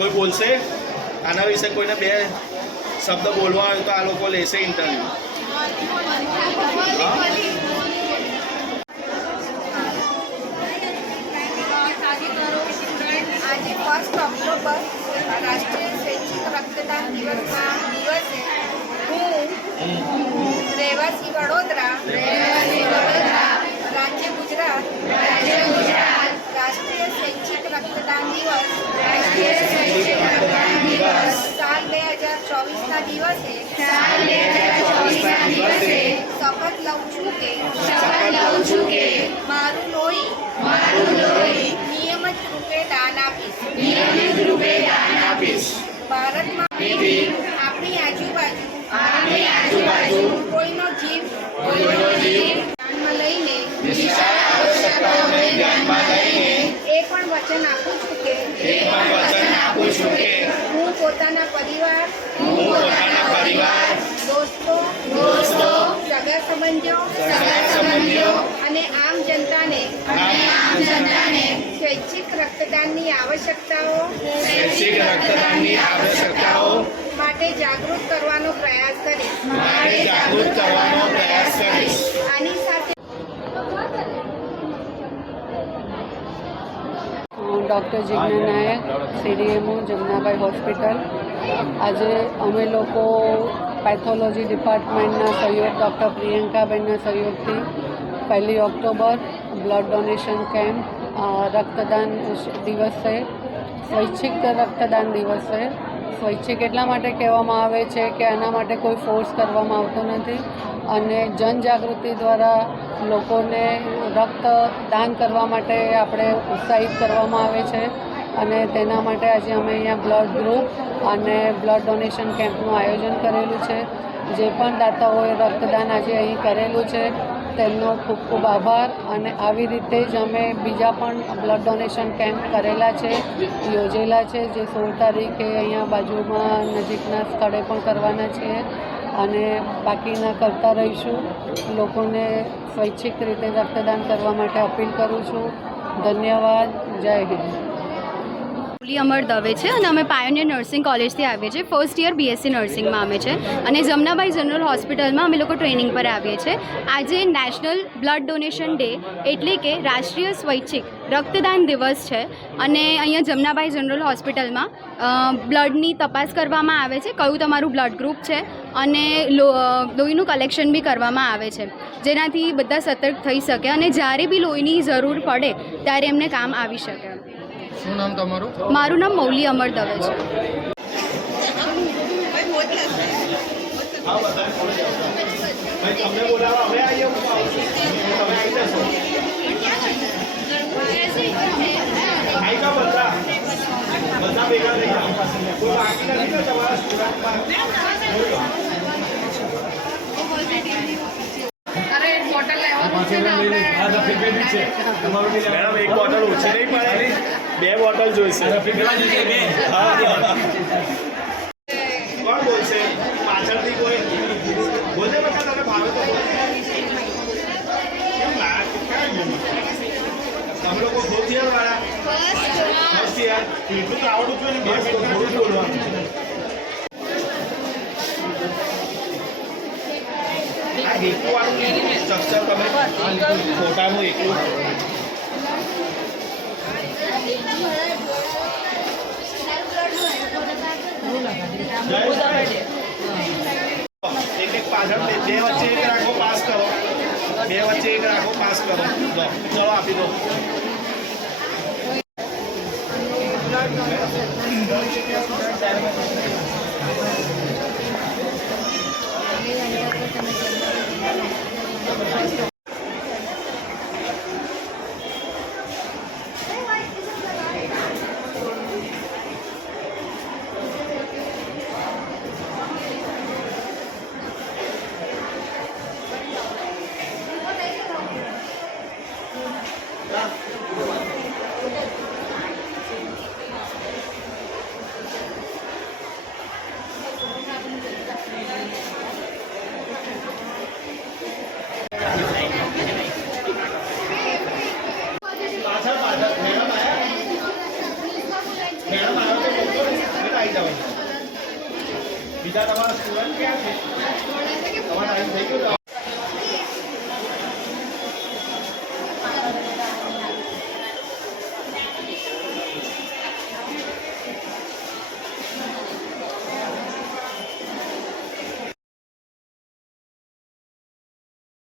કોઈ બોલશે આના વિશે? કોઈને બે શબ્દ બોલવા હોય તો આ લોકો લેશે ઇન્ટરવ્યૂ. આજે 1 ઓક્ટોબર રાષ્ટ્રીય સ્વૈચ્છિક રક્તદાન દિવસના દિવસે હું રહેવાસી વડોદરા રાજ્ય ગુજરાત રાષ્ટ્રીય સ્વૈચ્છિક રક્તદાન દિવસ સાલ 2024ના દિવસે શપથ લઉં છું કે મારું લોહી નિયમિત રૂપે દાન આપીશ. ભારતમાં આપણી આજુબાજુ કોઈનો જીવ ધ્યાનમાં લઈને એ પણ વચન આપું છું કે હું પોતાના પરિવાર દોસ્તો સગા સંબંધીઓ અને આમ જનતાને સ્વૈચ્છિક રક્તદાનની આવશ્યકતાઓ માટે જાગૃત કરવાનો પ્રયાસ કરીશ. આની સાથે ડૉક્ટર જિજ્ઞા નાયક, CDMO જમનાબાઈ હોસ્પિટલ. આજે અમે લોકો પેથોલોજી ડિપાર્ટમેન્ટના સહયોગ, ડૉક્ટર પ્રિયંકાબેનના સહયોગથી 1 ઓક્ટોબર બ્લડ ડોનેશન કેમ્પ, રક્તદાન દિવસ છે, સ્વૈચ્છિક રક્તદાન દિવસ છે. સ્વૈચ્છિક એટલા માટે કહેવામાં આવે છે કે આના માટે કોઈ ફોર્સ કરવામાં આવતો નથી અને જનજાગૃતિ દ્વારા લોકોને રક્તદાન કરવા માટે આપણે ઉત્સાહિત કરવામાં આવે છે અને તેના માટે આજે અમે અહીંયા બ્લડ ગ્રુપ અને બ્લડ ડોનેશન કેમ્પનું આયોજન કરેલું છે. જે પણ દાતાઓએ રક્તદાન આજે અહીં કરેલું છે તેમનો ખૂબ ખૂબ આભાર. અને આવી રીતે જ અમે બીજા પણ બ્લડ ડોનેશન કેમ્પ કરેલા છે, યોજેલા છે, જે 16 તારીખે અહીંયા બાજુમાં નજીકના સ્થળે પણ કરવાના છીએ અને બાકીના કરતા રહીશું. લોકોને સ્વૈચ્છિક રીતે રક્તદાન કરવા માટે અપીલ કરું છું. ધન્યવાદ. જય હિન્દ. મોલી અમર દવે છે અને અમે પાયોનિયર નર્સિંગ કોલેજથી આવીએ છીએ. ફર્સ્ટ યર BSc નર્સિંગમાં અમે છે અને જમનાબાઈ જનરલ હોસ્પિટલમાં અમે લોકો ટ્રેનિંગ પર આવીએ છીએ. આજે નેશનલ બ્લડ ડોનેશન ડે એટલે કે રાષ્ટ્રીય સ્વૈચ્છિક રક્તદાન દિવસ છે અને અહીંયા જમનાબાઈ જનરલ હોસ્પિટલમાં બ્લડની તપાસ કરવામાં આવે છે, કયું તમારું બ્લડ ગ્રુપ છે અને લોહીનું કલેક્શન બી કરવામાં આવે છે, જેનાથી બધા સતર્ક થઈ શકે અને જ્યારે બી લોહીની જરૂર પડે ત્યારે એમને કામ આવી શકે. શું નામ તમારું? મારું નામ મૌલી અમર દવે છે. મેડમ એક બોટલ ઓછી નહીં પડે, 2 બોટલ જોઈશે. કોણ બોલશે પાછળથી? કોઈ બોલે બકા તને ભાવે તો બોલ. તમે લોકો ફોર્થ યર વાળા? First year. એટલું તો આવડું જોઈએ ને, 2 મિનિટ થોડું બોલવાનું. આ એકલું વાળું સ્ટ્રક્ચર તમે ફોટાનું એકલું એક પાછળ 2 વચ્ચે એક રાખો, પાસ કરો. 2 વચ્ચે એક રાખો, પાસ કરો. ચલો આપી દો. આવી જાવ. બીજા તમારા સ્ટુડન્ટ ક્યાં છે? તમારે ટાઈમ થઈ ગયો?